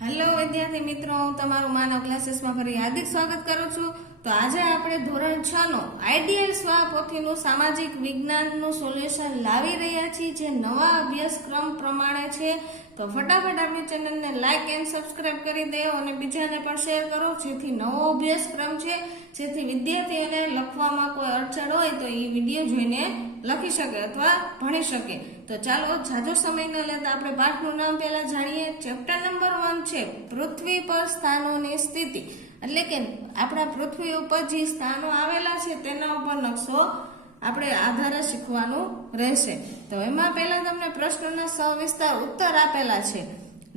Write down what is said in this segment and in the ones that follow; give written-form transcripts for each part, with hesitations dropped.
Hello વિદ્યાર્થી મિત્રો, હું તમારું માનવ ક્લાસીસમાં ફરી હાર્દિક સ્વાગત કરું છું. તો આજે આપણે ધોરણ 6 નો આઈડિયલ સ્વપોથીનું સામાજિક વિજ્ઞાનનું સોલ્યુશન લાવી રહ્યા છીએ, જે નવા અભ્યાસક્રમ પ્રમાણે છે. તો ફટાફટ આપણી ચેનલને લાઈક એન્ડ સબસ્ક્રાઇબ કરી દો અને બીજાને પણ શેર કરો, જેથી નવો અભ્યાસક્રમ છે, જેથી વિદ્યાર્થીઓને લખવામાં કોઈ અડચણ હોય તો એ વિડીયો જોઈને લખી શકે અથવા ભણી શકે. તો ચાલો જાજો સમય ન લેતા આપણે પાઠનું નામ પહેલા જાણીએ. ચેપ્ટર નંબર 1 છે પૃથ્વી પર સ્થાનોની સ્થિતિ, એટલે કે આપણા પૃથ્વી ઉપર જે સ્થાનો આવેલા છે તેના ઉપર નકશો આપણે આધારે શીખવાનું રહેશે. તો એમાં પહેલા તમને પ્રશ્નના સવિસ્તાર ઉત્તર આપેલા છે.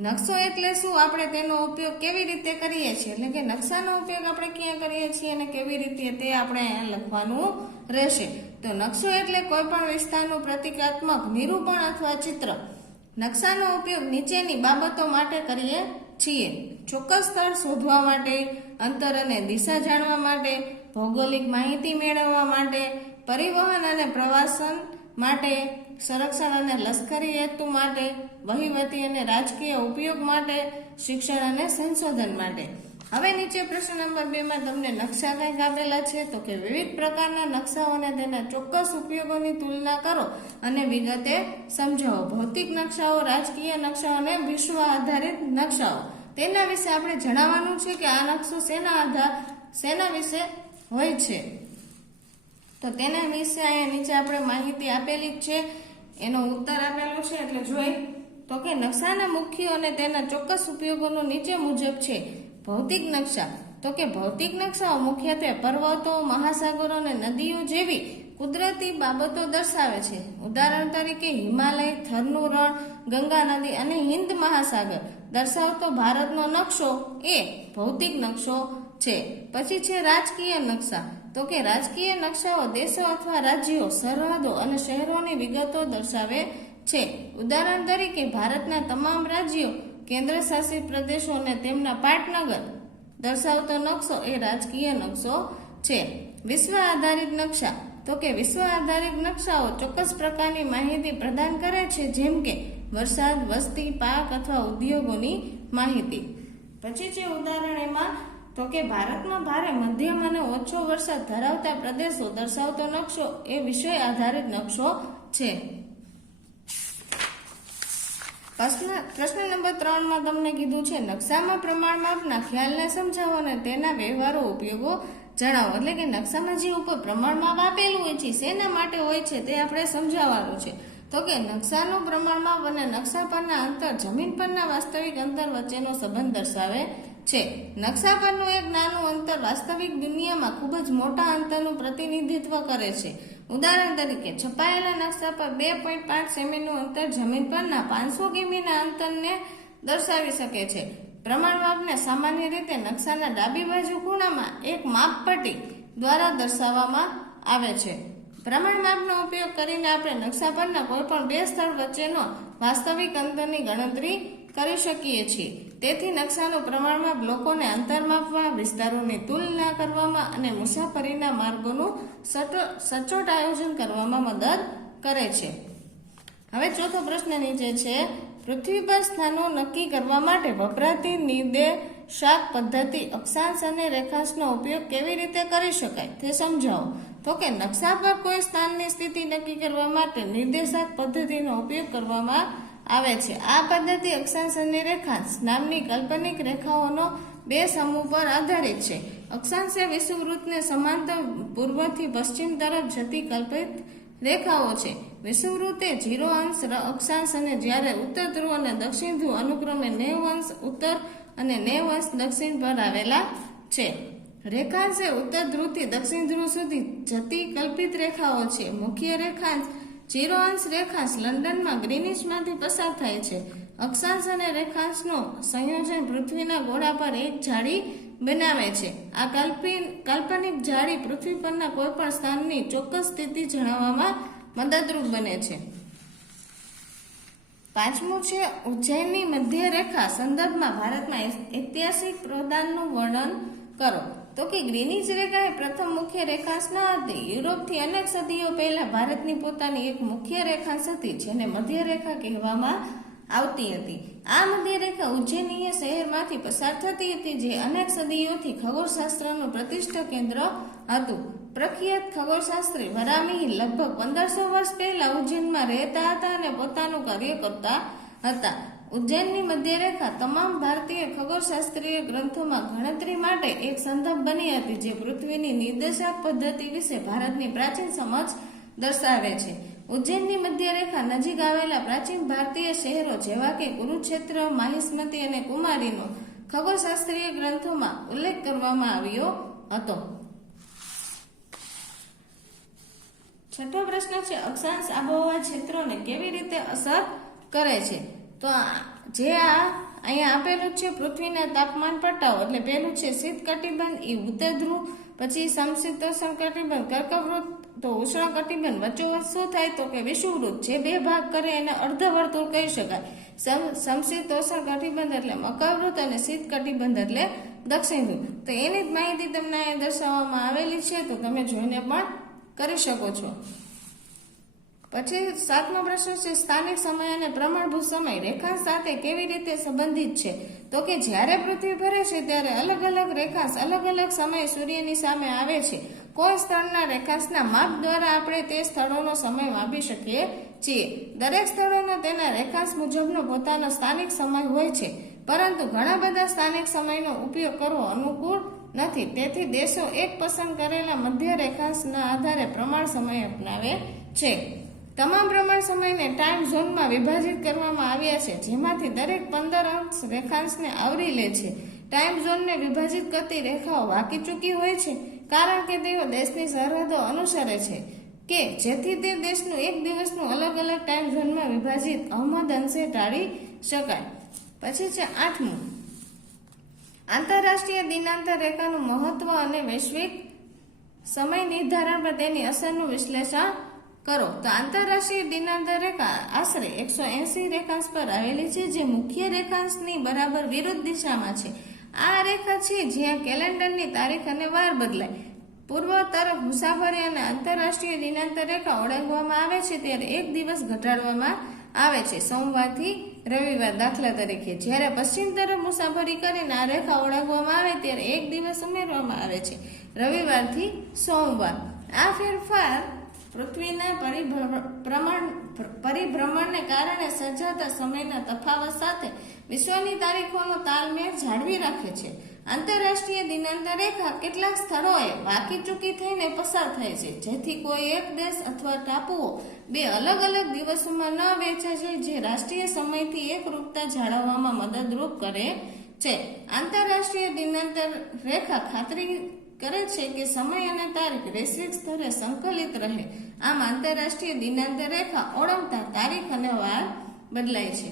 નકશો એટલે શું, આપણે તેનો ઉપયોગ કેવી રીતે કરીએ છીએ, એટલે કે નકશાનો ઉપયોગ આપણે ક્યાં કરીએ છીએ અને કેવી રીતે તે આપણે અહીંયા લખવાનું રહેશે. તો નકશો એટલે કોઈ પણ વિસ્તારનું પ્રતિકાત્મક નિરૂપણ અથવા ચિત્ર. નકશાનો ઉપયોગ નીચેની બાબતો માટે કરીએ છીએ: ચોક્કસ સ્થળ શોધવા માટે, અંતર અને દિશા જાણવા માટે, ભૌગોલિક માહિતી મેળવવા માટે, પરિવહન અને પ્રવાસન માટે, સંરક્ષણ અને લશ્કરી હેતુ માટે, વહીવટી અને રાજકીય ઉપયોગ માટે, શિક્ષણ અને સંશોધન માટે. હવે નીચે પ્રશ્ન નંબર 2 માં તમને નકશા કંઈક આપેલા છે. તો કે વિવિધ પ્રકારના નકશાઓ અને તેના ચોક્કસ ઉપયોગોની તુલના કરો અને વિગતે સમજાવો. ભૌતિક નકશાઓ, રાજકીય નકશાઓ અને વિશ્વ આધારિત નકશાઓ. તેના વિશે આપણે જણાવવાનું છે કે આ નકશો શેના વિશે હોય છે. તો તેના વિશે અહીંયા નીચે આપણે માહિતી આપેલી જ છે, એનો ઉત્તર આપેલો છે એટલે જોઈ. તો કે નકશાના મુખ્ય અને તેના ચોક્કસ ઉપયોગોનો નીચે મુજબ છે. ભૌતિક નકશા. તો કે ભૌતિક નકશાઓ મુખ્યત્વે પર્વતો, મહાસાગરો અને નદીઓ જેવી કુદરતી બાબતો દર્શાવે છે. ઉદાહરણ તરીકે હિમાલય, થરનું રણ, ગંગા નદી અને હિન્દ મહાસાગર દર્શાવતો ભારતનો નકશો એ ભૌતિક નકશો છે. પછી છે રાજકીય નકશા. તો કે રાજકીય નકશાઓ દેશો અથવા રાજ્યો, સરહદો અને શહેરોની વિગતો દર્શાવે છે. ઉદાહરણ તરીકે ભારતના તમામ રાજ્યો, કેન્દ્ર શાસિત પ્રદેશો અને તેમના પાટનગર દર્શાવતો નકશો એ રાજકીય નકશો છે. વિશ્વ આધારિત નકશા. તો કે વિશ્વ આધારિત નકશાઓ ચોક્કસ પ્રકારની માહિતી પ્રદાન કરે છે, જેમ કે વરસાદ, વસ્તી, પાક અથવા ઉદ્યોગોની માહિતી. પછી છે ઉદાહરણ એમાં તો કે ભારતમાં ભારે, મધ્યમ અને ઓછો વરસાદ ધરાવતા પ્રદેશો દર્શાવતો નકશો એ વિષય આધારિત નકશો છે. પ્રશ્ન નંબર 3 માં તમને કીધું છે નકશામાં પ્રમાણ માપના ખ્યાલને સમજાવો અને તેના વ્યવહારો ઉપયોગો જણાવો. એટલે કે નકશામાં જે ઉપર પ્રમાણ માપ આપેલું હોય છે શેના માટે હોય છે તે આપણે સમજાવવાનું છે. તો કે નકશાનું પ્રમાણ માપ અને નકશા પરના અંતર જમીન પરના વાસ્તવિક અંતર વચ્ચેનો સંબંધ દર્શાવે છે. નકશા પરનું એક નાનું અંતર વાસ્તવિક દુનિયામાં ખૂબ જ મોટા અંતરનું પ્રતિનિધિત્વ કરે છે. ઉદાહરણ તરીકે છપાયેલા નકશા પર 2.5 સેમીનું અંતર જમીન પરના 500 કિમીના અંતરને દર્શાવી શકે છે. પ્રમાણ માપને સામાન્ય રીતે નકશાના ડાબી બાજુ ખૂણામાં એક માપપટ્ટી દ્વારા દર્શાવવામાં આવે છે. પ્રમાણ માપનો ઉપયોગ કરીને આપણે નકશા પરના કોઈપણ બે સ્થળ વચ્ચેનો વાસ્તવિક અંતરની ગણતરી કરી શકીએ છીએ. તેથી નકશાનું પ્રમાણ માપ લોકોને અંતર માપવા, વિસ્તારોની તુલના કરવામાં અને મુસાફરીના માર્ગોનું સચોટ આયોજન કરવામાં મદદ કરે છે. હવે ચોથો પ્રશ્ન નીચે છે પૃથ્વી પર સ્થાનો નક્કી કરવા માટે વપરાતી નિર્દેશાંક પદ્ધતિ અક્ષાંશ અને રેખાંશનો ઉપયોગ કેવી રીતે કરી શકાય તે સમજાવો. તો કે નકશા પર કોઈ સ્થાનની સ્થિતિ નક્કી કરવા માટે નિર્દેશાંક પદ્ધતિનો ઉપયોગ કરવામાં આવે છે. આ પદ્ધતિ અક્ષાંશ અને રેખાંશ નામની કાલ્પનિક રેખાઓનો બે સમૂહ પર આધારિત છે. અક્ષાંશ એ વિષુવવૃત્તને સમાંતર પૂર્વથી પશ્ચિમ તરફ જતી કલ્પિત રેખાઓ છે. વિષુવવૃત્ત એ 0 અંશ અક્ષાંશ અને જ્યારે ઉત્તર ધ્રુવ અને દક્ષિણ ધ્રુવ અનુક્રમે 90 અંશ ઉત્તર અને 90 અંશ દક્ષિણ પર આવેલા છે. રેખાંશ એ ઉત્તર ધ્રુવથી દક્ષિણ ધ્રુવ સુધી જતી કલ્પિત રેખાઓ છે. મુખ્ય રેખાંશ 0 અંશ રેખાંશ લંડનમાં ગ્રીનિચમાંથી પસાર થાય છે. અક્ષાંશ અને રેખાંશનું સંયોજન પૃથ્વીના ગોળા પર એક જાળી બનાવે છે. આ કાલ્પનિક જાળી પૃથ્વી પરના કોઈપણ સ્થાનની ચોક્કસ સ્થિતિ જણાવવામાં મદદરૂપ બને છે. 5મું છે ઉજ્જૈનની મધ્ય રેખા સંદર્ભમાં ભારતમાં ઐતિહાસિક પ્રદાનનું વર્ણન કરો. તો કે ગ્રીનિચ રેખા એ પ્રથમ મુખ્ય રેખાંશ ન હતી. યુરોપથી અનેક સદીઓ પહેલા ભારતની પોતાની એક મુખ્ય રેખાંશ હતી, જેને મધ્ય રેખા કહેવામાં આવતી હતી. આ મધ્યરેખા ઉજ્જૈનીય શહેરમાંથી પસાર થતી હતી, જે અનેક સદીઓથી ખગોળશાસ્ત્રનું પ્રતિષ્ઠિત કેન્દ્ર હતું. પ્રખ્યાત ખગોળશાસ્ત્રી વરામી લગભગ 1500 વર્ષ પહેલા ઉજ્જૈનમાં રહેતા હતા અને પોતાનું કાર્ય કરતા હતા. ઉજ્જૈનની મધ્યરેખા તમામ ભારતીય ખગોળશાસ્ત્રીય ગ્રંથોમાં ગણતરી માટે એક સંદર્ભ બની હતી, જે પૃથ્વીની નિર્દેશક પદ્ધતિ વિશે ભારતની પ્રાચીન સમજ દર્શાવે છે. ઉજ્જૈનની મધ્યરેખા નજીક આવેલા પ્રાચીન ભારતીય શહેરો જેવા કે કુરુક્ષેત્ર, માહિષ્મતી અને કુમારીનો ખગોળશાસ્ત્રીય ગ્રંથોમાં ઉલ્લેખ કરવામાં આવ્યો હતો. છઠ્ઠો પ્રશ્ન છે, અક્ષાંશ આબોહવા ક્ષેત્રોને કેવી રીતે અસર કરે છે? તો જે અહીંયા આપેલું છે પૃથ્વીના તાપમાન પટ્ટાઓ, એટલે પેલું છે શીત કટિબંધ, એ ઉત્તર ધ્રુવ, પછી સમશીતોષ્ણ કટિબંધ, કર્કવૃત, તો ઉષ્ણ કટિબંધ, વચ્ચોવચ શું થાય તો કે વિષુવવૃત્ત, જે બે ભાગ કરે એને અર્ધવર્તુળ કહી શકાય. સમશીતોષ્ણ કટિબંધ એટલે મકરવૃત્ત અને શીત કટિબંધ એટલે દક્ષિણ ધ્રુવ. તો એની જ માહિતી તમને અહીંયા દર્શાવવામાં આવેલી છે, તો તમે જોઈને પણ કરી શકો છો. પછી 7મો પ્રશ્ન છે, સ્થાનિક સમય અને પ્રમાણભૂત સમય રેખાંશ સાથે કેવી રીતે સંબંધિત છે? તો કે જ્યારે પૃથ્વી ફરે છે ત્યારે અલગ અલગ રેખાંશ અલગ અલગ સમયે સૂર્યની સામે આવે છે. કોઈ સ્થળના રેખાંશના માપ દ્વારા આપણે તે સ્થળોનો સમય માપી શકીએ છીએ. દરેક સ્થળોનો તેના રેખાંશ મુજબનો પોતાનો સ્થાનિક સમય હોય છે, પરંતુ ઘણા બધા સ્થાનિક સમયનો ઉપયોગ કરવો અનુકૂળ નથી. તેથી દેશો એક પસંદ કરેલા મધ્ય રેખાંશના આધારે પ્રમાણ સમય અપનાવે છે. તમામ પ્રમાણ સમયને ટાઈમ ઝોનમાં વિભાજિત કરવામાં આવ્યા છે, જેમાંથી દરેક 15 અંશ રેખાંશને આવરી લે છે. ટાઈમ ઝોનને વિભાજિત કરતી રેખાઓ વાંકી ચૂકી હોય છે, કારણ કે તેઓ દેશની સરહદો અનુસરે છે કે જેથી તે દેશનું એક દિવસનું અલગ અલગ ટાઈમ ઝોનમાં વિભાજિત અહમદ અંશે ટાળી શકાય. પછી છે 8મું, આંતરરાષ્ટ્રીય દિનાંતર રેખાનું મહત્વ અને વૈશ્વિક સમય નિર્ધારણ પર તેની અસરનું વિશ્લેષણ કરો. તો આંતરરાષ્ટ્રીય દિનાંતર રેખા આશરે 180 રેખાંશ પર આવેલી છે, જે મુખ્ય રેખાંશની બરાબર વિરુદ્ધ દિશામાં છે. આ રેખા છે જ્યાં કેલેન્ડરની તારીખ અને વાર બદલાય. પૂર્વ તરફ મુસાફરી અને આંતરરાષ્ટ્રીય દિનાંતર રેખા ઓળંગવામાં આવે છે ત્યારે એક દિવસ ઘટાડવામાં આવે છે, સોમવારથી રવિવાર. દાખલા તરીકે જ્યારે પશ્ચિમ તરફ મુસાફરી કરીને આ રેખા ઓળંગવામાં આવે ત્યારે એક દિવસ ઉમેરવામાં આવે છે, રવિવારથી સોમવાર. આ ફેરફાર પૃથ્વીના પરિભ્રમણને કારણે સર્જાતા સમયના તફાવત સાથે વિશ્વની તારીખોનો તાલમેળ જાળવી રાખે છે. આંતરરાષ્ટ્રીય દિનાંતર રેખા કેટલાક સ્થળોએ વાંકી ચૂકી થઈને પસાર થાય છે, જેથી કોઈ એક દેશ અથવા ટાપુઓ બે અલગ અલગ દિવસોમાં ન વહેંચાય, જે રાષ્ટ્રીય સમયથી એકરૂપતા જાળવવામાં મદદરૂપ કરે છે. આંતરરાષ્ટ્રીય દિનાંતર રેખા ખાતરી કરે છે કે સમય અને તારીખ વૈશ્વિક સ્તરે સંકલિત રહે. આમ આંતરરાષ્ટ્રીય દિનાંતર રેખા ઓળંગતા તારીખ અને વાર બદલાય છે.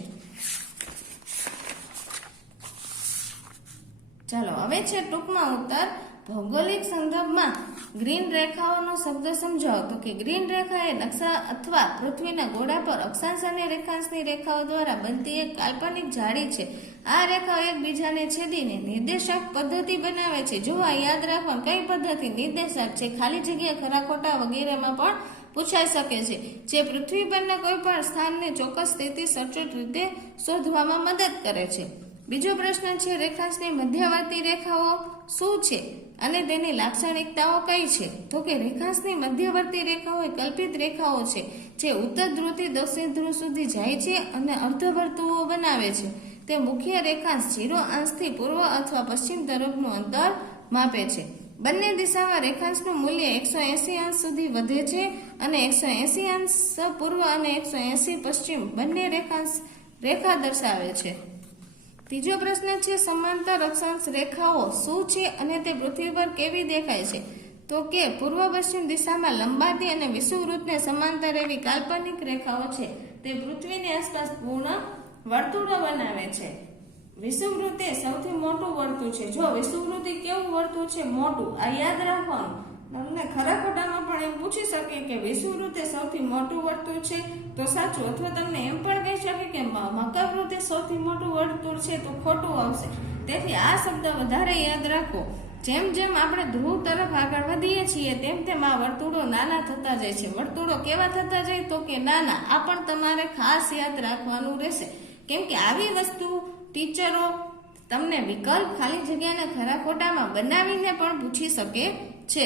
ચાલો હવે છે ટૂંકમાં ઉત્તર. ભૌગોલિક સંદર્ભમાં ગ્રીન રેખાઓનો શબ્દ સમજાવો. તો કે ગ્રીન રેખા એ નકશા અથવા પૃથ્વીના ગોળા પર અક્ષાંશ અને રેખાંશની રેખાઓ દ્વારા બનતી એક કાલ્પનિક જાળી છે. આ રેખાઓ એકબીજાને છેદીને નિર્દેશક પદ્ધતિ બનાવે છે. જો આ યાદ રાખવા કઈ પદ્ધતિ નિર્દેશક છે, ખાલી જગ્યા, ખરા ખોટા વગેરેમાં પણ પૂછાઈ શકે છે, જે પૃથ્વી પરના કોઈ પણ સ્થાનની ચોક્કસ સ્થિતિ સચોટ રીતે શોધવામાં મદદ કરે છે. બીજો પ્રશ્ન છે, રેખાંશની મધ્યવર્તી રેખાઓ શું છે અને તેની લાક્ષણિકતાઓ કઈ છે? તો કે રેખાંશની મધ્યવર્તી રેખાઓ એ કલ્પિત રેખાઓ છે, જે ઉત્તર ધ્રુવથી દક્ષિણ ધ્રુવ સુધી જાય છે અને અર્ધવર્તુળો બનાવે છે. તે મુખ્ય રેખાંશ 0 અંશથી પૂર્વ અથવા પશ્ચિમ તરફનું અંતર માપે છે. બંને દિશામાં રેખાંશનું મૂલ્ય 180 અંશ સુધી વધે છે અને 180 અંશ પૂર્વ અને 180 પશ્ચિમ બંને રેખા દર્શાવે છે. ત્રીજો પ્રશ્ન છે, સમાંતર અક્ષાંશ રેખાઓ શું છે અને તે પૃથ્વી પર કેવી દેખાય છે? તો કે પૂર્વ પશ્ચિમ દિશામાં લંબાતી અને વિષુવવૃત્તને સમાંતર એવી કાલ્પનિક રેખાઓ છે. તે પૃથ્વીની આસપાસ પૂર્ણ વર્તુળો બનાવે છે. વિષુવવૃત્ત એ સૌથી મોટું વર્તુળ છે. જો વિષુવવૃત્ત કેવું વર્તુળ છે? મોટું. આ યાદ રાખવાનું. તમને ખરા ખોટામાં પણ એમ પૂછી શકે કે વિષુવવૃત્ત એ સૌથી મોટું વર્તુળ છે, તો સાચું. અથવા તમને એમ પણ કહી શકે કે મકરવૃત્ત એ સૌથી મોટું વર્તુળ છે, તો ખોટું આવશે. તેથી આ શબ્દ વધારે યાદ રાખો. જેમ જેમ આપણે ધ્રુવ તરફ આગળ વધીએ છીએ તેમ તેમ આ વર્તુળો નાના થતા જાય છે. વર્તુળો કેવા થતા જાય? તો કે નાના. આ પણ તમારે ખાસ યાદ રાખવાનું રહેશે. કેમ કે આવી વસ્તુ ટીચરો તમને વિકલ્પ ખાલી જગ્યાને ખરા ખોટામાં બનાવીને પણ પૂછી શકે છે.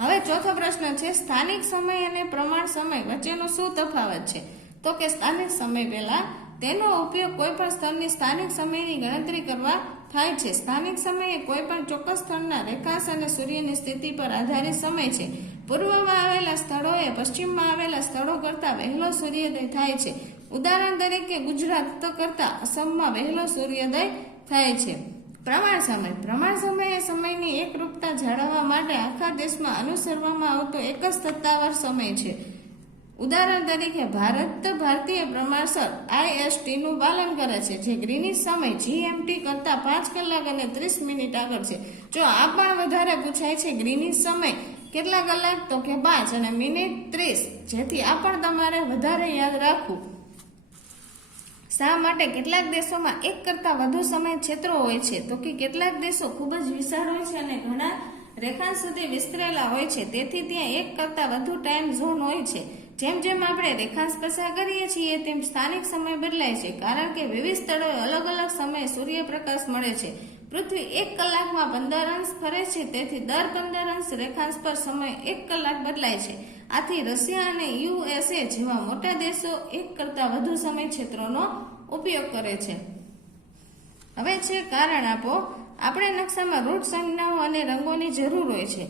હવે ચોથો પ્રશ્ન છે, સ્થાનિક સમય અને પ્રમાણ સમય વચ્ચેનો શું તફાવત છે? તો કે સ્થાનિક સમય પહેલા તેનો ઉપયોગ કોઈ પણ સ્થળની સ્થાનિક સમયની ગણતરી કરવા થાય છે. સ્થાનિક સમય એ કોઈ પણ ચોક્કસ સ્થળના રેખાંશ અને સૂર્યની સ્થિતિ પર આધારિત સમય છે. પૂર્વમાં આવેલા સ્થળોએ પશ્ચિમમાં આવેલા સ્થળો કરતા વહેલો સૂર્યોદય થાય છે. ઉદાહરણ તરીકે ગુજરાત કરતા અસમમાં વહેલો સૂર્યોદય થાય છે. પ્રમાણ સમય એ સમયની એકરૂપતા જાળવવા માટે આખા દેશમાં અનુસરવામાં આવતો એક જ સત્તાવાર સમય છે. ઉદાહરણ તરીકે ભારતીય પ્રમાણસર IST નું પાલન કરે છે, જે ગ્રીનિચ સમય GMT કરતા 5 કલાક અને 30 મિનિટ આગળ છે. જો આ પણ વધારે પૂછાય છે, ગ્રીનિચ સમય કેટલા કલાક? તો કે 5 અને મિનિટ 30, જેથી આ પણ તમારે વધારે યાદ રાખવું. શા માટે કેટલાક દેશોમાં એક કરતા વધુ સમય ક્ષેત્રો હોય છે? તો કે કેટલાક દેશો ખૂબ જ વિશાળ હોય છે અને ઘણા રેખાંશ સુધી વિસ્તરેલા હોય છે, તેથી ત્યાં એક કરતા વધુ ટાઈમ ઝોન હોય છે. જેમ જેમ આપણે રેખાંશ પસાર કરીએ છીએ તેમ સ્થાનિક સમય બદલાય છે, કારણ કે વિવિધ સ્થળોએ અલગ અલગ સમયે સૂર્યપ્રકાશ મળે છે. પૃથ્વી 1 કલાકમાં 15 અંશ ફરે છે, તેથી દર 15 અંશ રેખાંશ પર સમય 1 કલાક બદલાય છે. આથી રશિયા અને USA જેવા મોટા દેશો એક કરતા વધુ સમય ક્ષેત્રોનો ઉપયોગ કરે છે. હવે છે કારણ આપો. આપણે નકશામાં રૂટ સંજ્ઞાઓ અને રંગોની જરૂર હોય છે.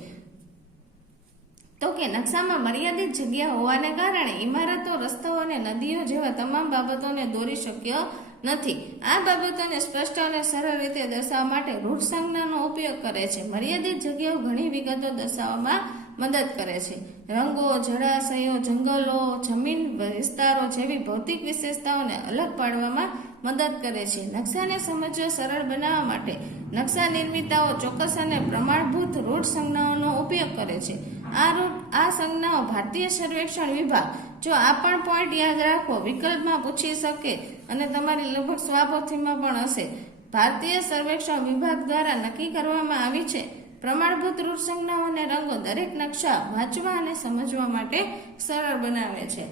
તો કે નકશામાં મર્યાદિત જગ્યા હોવાને કારણે ઇમારતો, રસ્તાઓ અને નદીઓ જેવા તમામ બાબતોને દોરી શક્ય નથી. આ બાબતોને સ્પષ્ટ અને સરળ રીતે દર્શાવવા માટે રૂટ સંજ્ઞાનો ઉપયોગ કરે છે. મર્યાદિત જગ્યાઓ ઘણી વિગતો દર્શાવવામાં મદદ કરે છે. રંગો, જળાશયો, જંગલો, જમીન વિસ્તારો જેવી ભૌતિક વિશેષતાઓને અલગ પાડવામાં મદદ કરે છે. નકશાને સમજવા સરળ બનાવવા માટે નકશા નિર્માતાઓ ચોક્કસ અને પ્રમાણભૂત રૂટ સંજ્ઞાઓનો ઉપયોગ કરે છે. આ સંજ્ઞાઓ ભારતીય સર્વેક્ષણ વિભાગ, જો આ પણ પોઈન્ટ યાદ રાખો, વિકલ્પમાં પૂછી શકે અને તમારી લગભગ સ્વાપોથીમાં પણ હશે. ભારતીય સર્વેક્ષણ વિભાગ દ્વારા નક્કી કરવામાં આવી છે. પ્રમાણભૂત રૂટ સંજ્ઞાઓ અને રંગો દરેક નકશા વાંચવા અને સમજવા માટે સરળ બનાવે છે.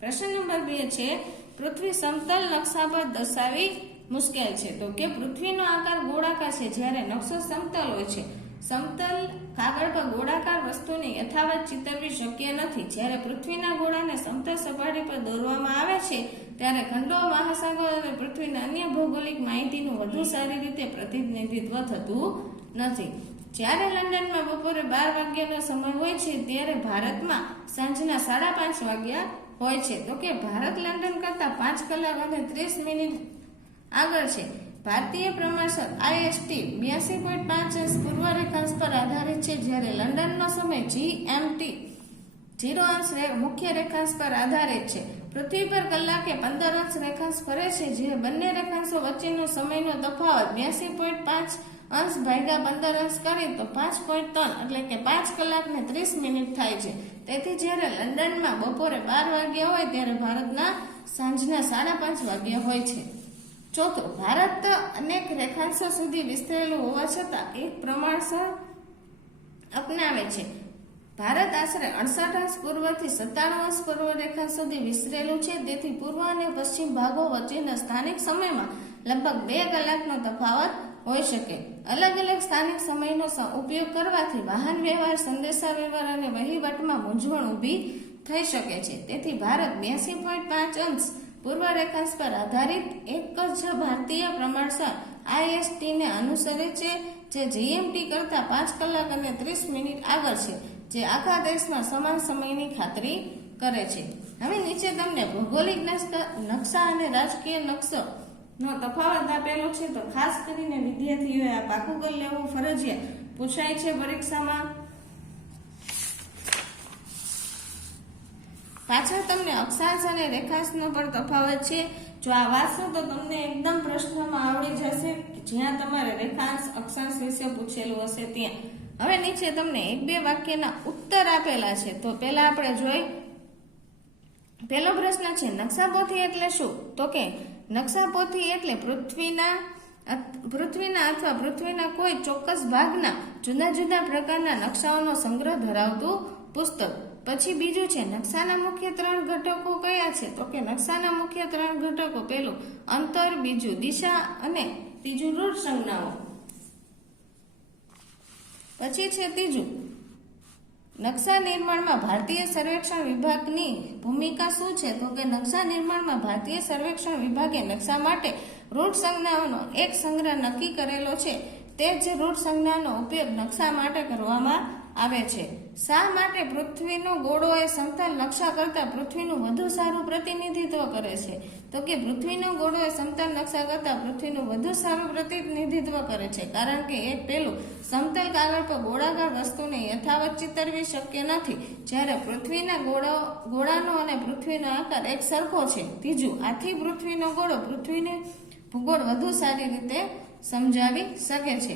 પ્રશ્ન નંબર 2 છે, પૃથ્વી સમતલ નકશા પર દર્શાવવી મુશ્કેલ છે. તો કે પૃથ્વીનો આકાર ગોળાકાર છે, જ્યારે નકશો સમતલ હોય છે. સમતલ કાગળ પર ગોળાકાર વસ્તુને યથાવત ચિતરવી શક્ય નથી. જ્યારે પૃથ્વીના ગોળાને સમતલ સપાટી પર દોરવામાં આવે છે, ત્યારે ખંડો, મહાસાગરો અને પૃથ્વીના અન્ય ભૌગોલિક માહિતીનું વધુ સારી રીતે પ્રતિનિધિત્વ થતું નથી. જ્યારે લંડનમાં બપોરે 12 વાગ્યાનો સમય હોય છે, ત્યારે ભારતમાં સાંજના 5:30 વાગ્યા હોય છે. તો કે ભારત લંડન કરતા 5 કલાક અને 30 મિનિટ આગળ છે. ભારતીય પ્રમાણસર IST 82.5 અંશ પૂર્વ રેખાંશ પર આધારિત છે, જ્યારે લંડનનો સમય GMT 0 અંશ મુખ્ય રેખાંશ પર આધારિત છે. પૃથ્વી પર કલાકે 15 અંશ રેખાંશ ફરે છે, જે બંને રેખાંશો વચ્ચેનો સમયનો તફાવત 82.5 અંશ ભાગ્યા 15 અંશ કરીએ તો 5.3 એટલે કે 5 કલાક ને 30 મિનિટ થાય છે. તેથી જ્યારે લંડનમાં બપોરે 12 વાગ્યા હોય, ત્યારે ભારતના સાંજના 5:30 વાગ્યા હોય છે. ચોથું, ભારત અનેક રેખાંશો સુધી વિસ્તરેલું હોવા છતાં એક પ્રમાણસર અપનાવે છે. ભારત આશરે 68 અંશ પૂર્વથી 97 અંશ પૂર્વ રેખાંશ સુધી વિસ્તરેલું છે, તેથી પૂર્વ અને પશ્ચિમ ભાગો વચ્ચેના સ્થાનિક સમયમાં લગભગ 2 કલાકનો તફાવત હોઈ શકે. અલગ અલગ સ્થાનિક સમયનો ઉપયોગ કરવાથી વાહન વ્યવહાર, સંદેશા વ્યવહાર અને વહીવટમાં મૂંઝવણ ઊભી થઈ શકે છે. તેથી ભારત 82.5 અંશ પૂર્વ રેખાંશ પર આધારિત એક જ ભારતીય પ્રમાણસર IST ને અનુસરે છે, જે GMT કરતા 5 કલાક અને 30 મિનિટ આગળ છે, જે આખા દેશમાં સમાન સમયની ખાતરી કરે છે. હવે નીચે તમને ભૌગોલિક નકશા અને રાજકીય નકશો નો તફાવત આપેલો છે, તો ખાસ કરીને વિદ્યાર્થીઓએ આ પાકું કરી લેવું ફરજિયાત પૂછાય છે પરીક્ષામાં. પાછળ તમને અક્ષાંશ અને રેખાંશનો પણ તફાવત છે. જો આ વાંચશો તો તમને એકદમ પ્રશ્નમાં આવડી જશે, જ્યાં તમારે રેખાંશ, અક્ષાંશ વિશે પૂછેલું હશે ત્યાં. હવે નીચે તમને 1-2 વાક્યના ઉત્તર આપેલા છે, તો પહેલા આપણે જોઈ. પહેલો પ્રશ્ન છે, નકશાપોથી એટલે શું? તો કે નકશાપોથી એટલે પૃથ્વીના અથવા પૃથ્વીના કોઈ ચોક્કસ ભાગના જુદા જુદા પ્રકારના નકશાઓનો સંગ્રહ ધરાવતું પુસ્તક. પછી બીજું છે નકશાના મુખ્ય 3 ઘટકો કયા છે? તો કે નકશાના મુખ્ય 3 ઘટકો, પહેલું અંતર, બીજું દિશા અને ત્રીજું રૂટ સંજ્ઞાઓ. પછી છે ત્રીજું, નકશા નિર્માણમાં ભારતીય સર્વેક્ષણ વિભાગની ભૂમિકા શું છે? તો કે નકશા નિર્માણમાં ભારતીય સર્વેક્ષણ વિભાગે નકશા માટે રૂટ સંજ્ઞાઓનો એક સંગ્રહ નક્કી કરેલો છે. તે જ રૂટ સંજ્ઞાનો ઉપયોગ નકશા માટે કરવામાં આવે છે. શા માટે પૃથ્વીનો ગોળો એ સમતલ નકશા કરતાં પૃથ્વીનું વધુ સારું પ્રતિનિધિત્વ કરે છે? તો કે પૃથ્વીનો ગોળો એ સમતલ નકશા કરતાં પૃથ્વીનું વધુ સારું પ્રતિનિધિત્વ કરે છે, કારણ કે એક પહેલું, સમતલ કાગળ પર ગોળાકાર વસ્તુને યથાવત ચિતરવી શક્ય નથી, જ્યારે પૃથ્વીના ગોળાનો અને પૃથ્વીનો આકાર એક સરખો છે. ત્રીજું, આથી પૃથ્વીનો ગોળો પૃથ્વીને ભૂગોળ વધુ સારી રીતે સમજાવી શકે છે.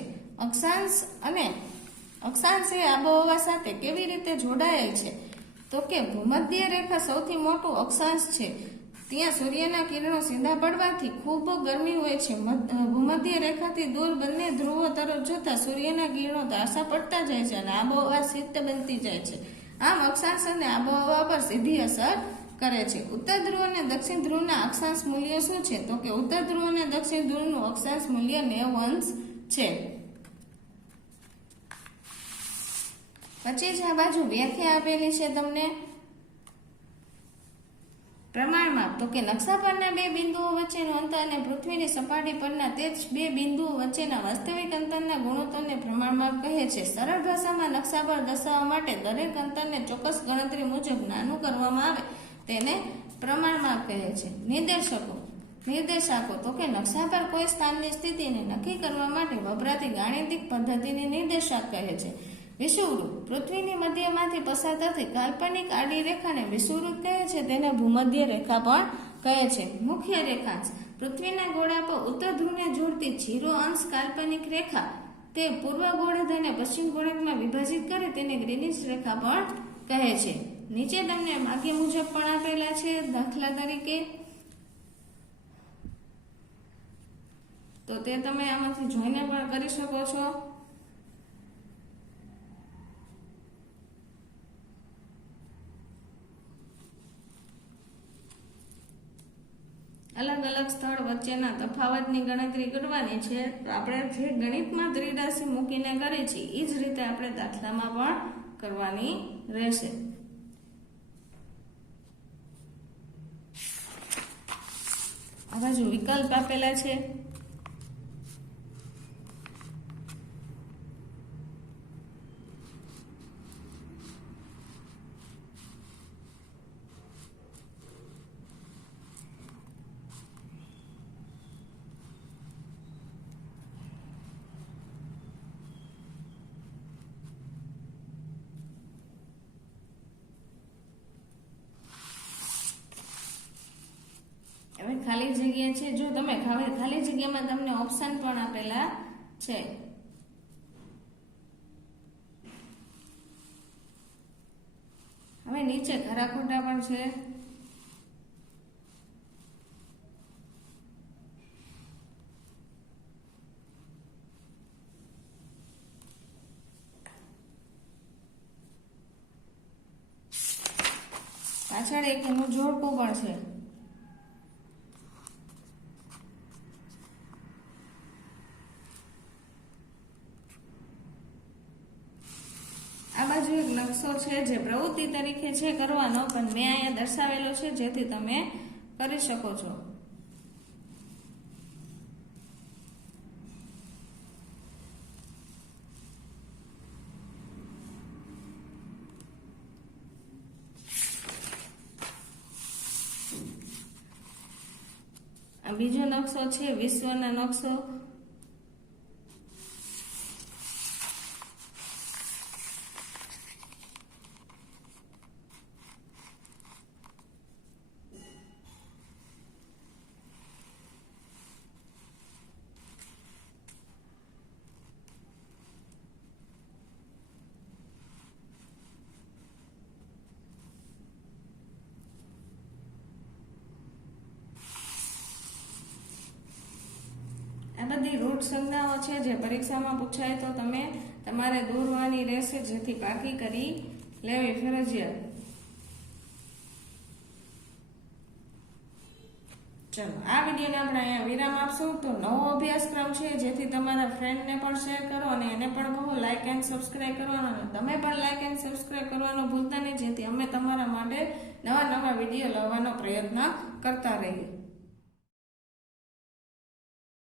અક્ષાંશ એ આબોહવા સાથે કેવી રીતે જોડાયેલ છે? તો કે ભૂમધ્ય રેખા સૌથી મોટું અક્ષાંશ છે. ત્યાં સૂર્યના કિરણો સીધા પડવાથી ખૂબ ગરમી હોય છે. ભૂમધ્ય રેખાથી દૂર બંને ધ્રુવો તરફ જોતા સૂર્યના કિરણો ત્રાંસા પડતા જાય છે અને આબોહવા શીત બનતી જાય છે. આમ અક્ષાંશ અને આબોહવા પર સીધી અસર કરે છે. ઉત્તર ધ્રુવ અને દક્ષિણ ધ્રુવના અક્ષાંશ મૂલ્ય શું છે? તો કે ઉત્તર ધ્રુવ અને દક્ષિણ ધ્રુવનું અક્ષાંશ મૂલ્ય 90 છે. પછી જ આ બાજુ વ્યાખ્યા આપેલી છે તમને પ્રમાણમાં. તો કે નકશા પરના બે બિંદુઓ વચ્ચેનું અંતર અને પૃથ્વીની સપાટી પરના તે જ બે બિંદુઓ વચ્ચેના વાસ્તવિક અંતરના ગુણોત્તરને પ્રમાણમાં કહે છે. સરળ ભાષામાં નકશા પર દર્શાવવા માટે દરેક અંતરને ચોક્કસ ગણતરી મુજબ નાનું કરવામાં આવે તેને પ્રમાણમાં કહે છે. નિર્દેશાંકો તો કે નકશા પર કોઈ સ્થાનની સ્થિતિને નક્કી કરવા માટે વપરાતી ગાણિતિક પદ્ધતિને નિર્દેશાંક કહે છે. વિષુવવૃત્ત, પૃથ્વીની મધ્યમાંથી પસાર થતી કાલ્પનિક આડી રેખાને વિષુવવૃત્ત કહે છે. તેને ભૂમધ્ય રેખા પણ કહે છે. મુખ્ય રેખાંશ, પૃથ્વીના ગોળા પર ઉત્તર ધ્રુવને જોડતી 0 અંશ કાલ્પનિક રેખા તે પૂર્વ ગોળાર્ધ અને પશ્ચિમ ગોળાર્ધમાં વિભાજિત કરે તેને ગ્રીનિચ રેખા પણ કહે છે. નીચે તમને માગ્ય મુજબ પણ આપેલા છે. દાખલા તરીકે તો તે તમે આમાંથી જોઈને પણ કરી શકો છો. અલગ અલગ સ્થળ વચ્ચેના તફાવતની ગણતરી કરવાની છે. તો આપણે જે ગણિતમાં ત્રિરાશિ મૂકીને કરી છે એ જ રીતે આપણે દાખલામાં પણ કરવાની રહેશે. આ બાજુ વિકલ્પ આપેલા છે. હવે ખાલી જગ્યા છે. જો તમે ખાલી જગ્યામાં તમને ઓપ્શન પણ આપેલા છે. હવે નીચે ખરા ખોટા પણ છે. પાછળ એક એનું જોડકું પણ છે. આ બાજુ એક નકશો છે જે પ્રવૃત્તિ તરીકે છે કરવાનો, પણ મેં અહીંયા દર્શાવેલો છે જેથી તમે કરી શકો છો. આ બીજો નકશો છે વિશ્વનો નકશો. આ બધી રૂટ સંજ્ઞાઓ છે જે પરીક્ષામાં પૂછાય તો તમારે દોરવાની રહેશે, જેથી પાકી કરી લેવી ફરજિયાત. ચલો આ વિડીયોને આપણે અહીંયા વિરામ આપશું. તો નવો અભ્યાસક્રમ છે, જેથી તમારા ફ્રેન્ડને પણ શેર કરો અને એને પણ કહો લાઇક એન્ડ સબસ્ક્રાઇબ કરવાનો, અને તમે પણ લાઇક એન્ડ સબસ્ક્રાઇબ કરવાનું ભૂલતા નહીં, જેથી અમે તમારા માટે નવા નવા વિડીયો લાવવાનો પ્રયત્ન કરતા રહીએ.